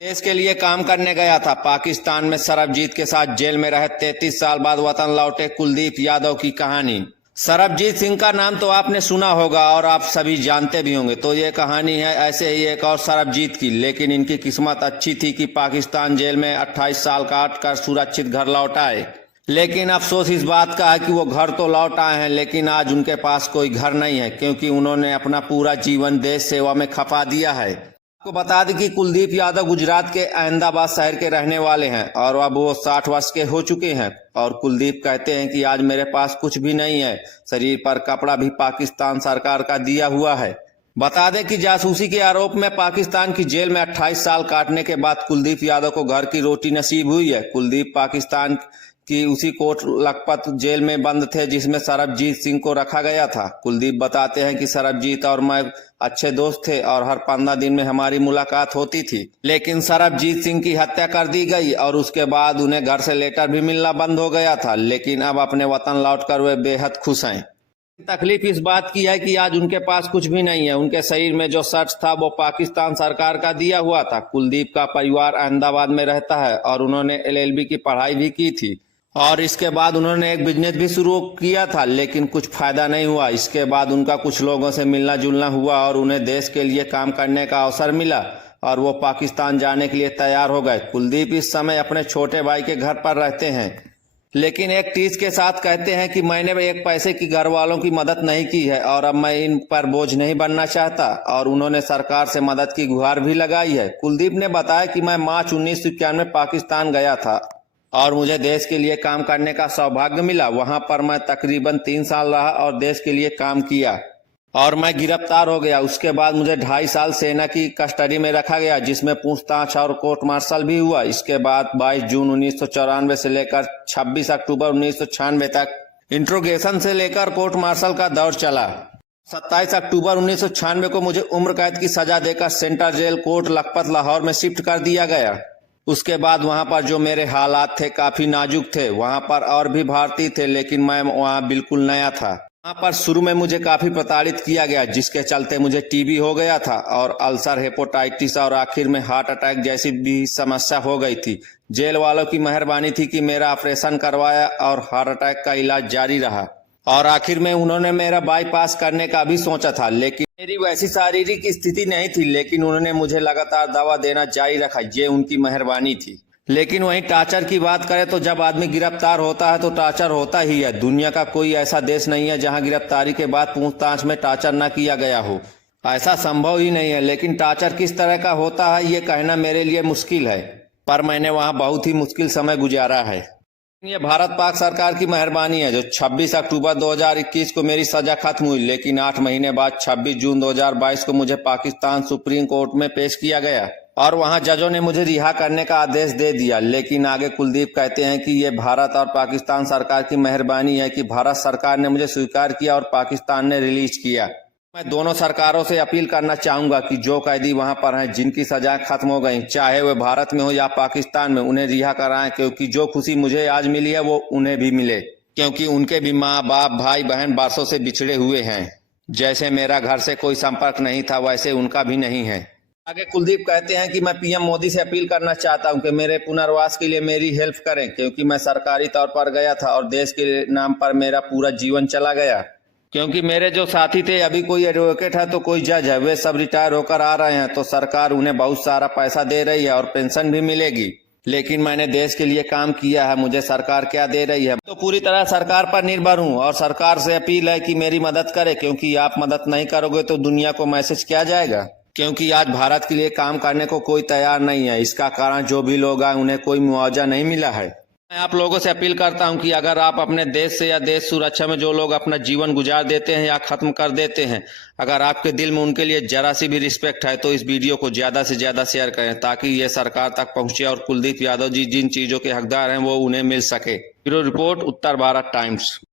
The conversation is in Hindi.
देश के लिए काम करने गया था। पाकिस्तान में सरबजीत के साथ जेल में रहे 33 साल बाद वतन लौटे कुलदीप यादव की कहानी। सरबजीत सिंह का नाम तो आपने सुना होगा और आप सभी जानते भी होंगे। तो ये कहानी है ऐसे ही एक और सरबजीत की, लेकिन इनकी किस्मत अच्छी थी कि पाकिस्तान जेल में 28 साल काट कर सुरक्षित घर लौट आए। लेकिन अफसोस इस बात का है कि वो घर तो लौट आए हैं, लेकिन आज उनके पास कोई घर नहीं है, क्योंकि उन्होंने अपना पूरा जीवन देश सेवा में खपा दिया है। आपको बता दें कि कुलदीप यादव गुजरात के अहमदाबाद शहर के रहने वाले हैं और अब वो 60 वर्ष के हो चुके हैं। और कुलदीप कहते हैं कि आज मेरे पास कुछ भी नहीं है, शरीर पर कपड़ा भी पाकिस्तान सरकार का दिया हुआ है। बता दें कि जासूसी के आरोप में पाकिस्तान की जेल में 28 साल काटने के बाद कुलदीप यादव को घर की रोटी नसीब हुई है। कुलदीप पाकिस्तान कि उसी कोट लखपत जेल में बंद थे जिसमें सरबजीत सिंह को रखा गया था। कुलदीप बताते हैं कि सरबजीत और मैं अच्छे दोस्त थे और हर 15 दिन में हमारी मुलाकात होती थी, लेकिन सरबजीत सिंह की हत्या कर दी गई और उसके बाद उन्हें घर से लेटर भी मिलना बंद हो गया था। लेकिन अब अपने वतन लौटकर वे बेहद खुश हैं। तकलीफ इस बात की है कि आज उनके पास कुछ भी नहीं है। उनके शरीर में जो शर्ट था वो पाकिस्तान सरकार का दिया हुआ था। कुलदीप का परिवार अहमदाबाद में रहता है और उन्होंने LLB की पढ़ाई भी की थी और इसके बाद उन्होंने एक बिजनेस भी शुरू किया था, लेकिन कुछ फायदा नहीं हुआ। इसके बाद उनका कुछ लोगों से मिलना जुलना हुआ और उन्हें देश के लिए काम करने का अवसर मिला और वो पाकिस्तान जाने के लिए तैयार हो गए। कुलदीप इस समय अपने छोटे भाई के घर पर रहते हैं, लेकिन एक टीज के साथ कहते हैं कि मैंने एक पैसे की घर वालों की मदद नहीं की है और अब मैं इन पर बोझ नहीं बनना चाहता, और उन्होंने सरकार से मदद की गुहार भी लगाई है। कुलदीप ने बताया कि मैं मार्च 1991 में पाकिस्तान गया था और मुझे देश के लिए काम करने का सौभाग्य मिला। वहां पर मैं तकरीबन 3 साल रहा और देश के लिए काम किया और मैं गिरफ्तार हो गया। उसके बाद मुझे 2.5 साल सेना की कस्टडी में रखा गया, जिसमें पूछताछ और कोर्ट मार्शल भी हुआ। इसके बाद 22 जून 1994 से लेकर 26 अक्टूबर 1996 तक इंट्रोगेशन से लेकर कोर्ट मार्शल का दौर चला। 27 अक्टूबर 1996 को मुझे उम्र कैद की सजा देकर central jail court Lakhpat Lahore में शिफ्ट कर दिया गया। उसके बाद वहां पर जो मेरे हालात थे काफी नाजुक थे। वहां पर और भी भारतीय थे, लेकिन मैं वहां बिल्कुल नया था। वहां पर शुरू में मुझे काफी प्रताड़ित किया गया, जिसके चलते मुझे टीबी हो गया था और अल्सर, हेपेटाइटिस और आखिर में हार्ट अटैक जैसी भी समस्या हो गई थी। जेल वालों की मेहरबानी थी कि मेरा ऑपरेशन करवाया और हार्ट अटैक का इलाज जारी रहा और आखिर में उन्होंने मेरा बाईपास करने का भी सोचा था, लेकिन मेरी वैसी शारीरिक स्थिति नहीं थी। लेकिन उन्होंने मुझे लगातार दवा देना जारी रखा, ये उनकी मेहरबानी थी। लेकिन वहीं टार्चर की बात करें तो जब आदमी गिरफ्तार होता है तो टार्चर होता ही है। दुनिया का कोई ऐसा देश नहीं है जहां गिरफ्तारी के बाद पूछताछ में टार्चर न किया गया हो, ऐसा संभव ही नहीं है। लेकिन टार्चर किस तरह का होता है ये कहना मेरे लिए मुश्किल है, पर मैंने वहां बहुत ही मुश्किल समय गुजारा है। ये भारत पाक सरकार की मेहरबानी है जो 26 अक्टूबर 2021 को मेरी सजा खत्म हुई, लेकिन 8 महीने बाद 26 जून 2022 को मुझे पाकिस्तान सुप्रीम कोर्ट में पेश किया गया और वहां जजों ने मुझे रिहा करने का आदेश दे दिया। लेकिन आगे कुलदीप कहते हैं कि ये भारत और पाकिस्तान सरकार की मेहरबानी है कि भारत सरकार ने मुझे स्वीकार किया और पाकिस्तान ने रिलीज किया। मैं दोनों सरकारों से अपील करना चाहूंगा कि जो कैदी वहां पर हैं जिनकी सजाएं खत्म हो गई, चाहे वे भारत में हो या पाकिस्तान में, उन्हें रिहा कराएं, क्योंकि जो खुशी मुझे आज मिली है वो उन्हें भी मिले, क्योंकि उनके भी माँ बाप भाई बहन बरसों से बिछड़े हुए हैं। जैसे मेरा घर से कोई संपर्क नहीं था वैसे उनका भी नहीं है। आगे कुलदीप कहते हैं कि मैं PM मोदी से अपील करना चाहता हूं कि मेरे पुनर्वास के लिए मेरी हेल्प करें, क्योंकि मैं सरकारी तौर पर गया था और देश के नाम पर मेरा पूरा जीवन चला गया। क्योंकि मेरे जो साथी थे, अभी कोई एडवोकेट है तो कोई जज है, वे सब रिटायर होकर आ रहे हैं, तो सरकार उन्हें बहुत सारा पैसा दे रही है और पेंशन भी मिलेगी। लेकिन मैंने देश के लिए काम किया है, मुझे सरकार क्या दे रही है, तो पूरी तरह सरकार पर निर्भर हूं और सरकार से अपील है कि मेरी मदद करे, क्योंकि आप मदद नहीं करोगे तो दुनिया को मैसेज क्या जाएगा। क्योंकि आज भारत के लिए काम करने को कोई तैयार नहीं है। इसका कारण जो भी लोग आए उन्हें कोई मुआवजा नहीं मिला है। मैं आप लोगों से अपील करता हूं कि अगर आप अपने देश से या देश सुरक्षा में जो लोग अपना जीवन गुजार देते हैं या खत्म कर देते हैं, अगर आपके दिल में उनके लिए जरा सी भी रिस्पेक्ट है तो इस वीडियो को ज्यादा से ज्यादा शेयर करें, ताकि ये सरकार तक पहुंचे और कुलदीप यादव जी जिन चीजों के हकदार हैं वो उन्हें मिल सके। ब्यूरो रिपोर्ट, उत्तर भारत टाइम्स।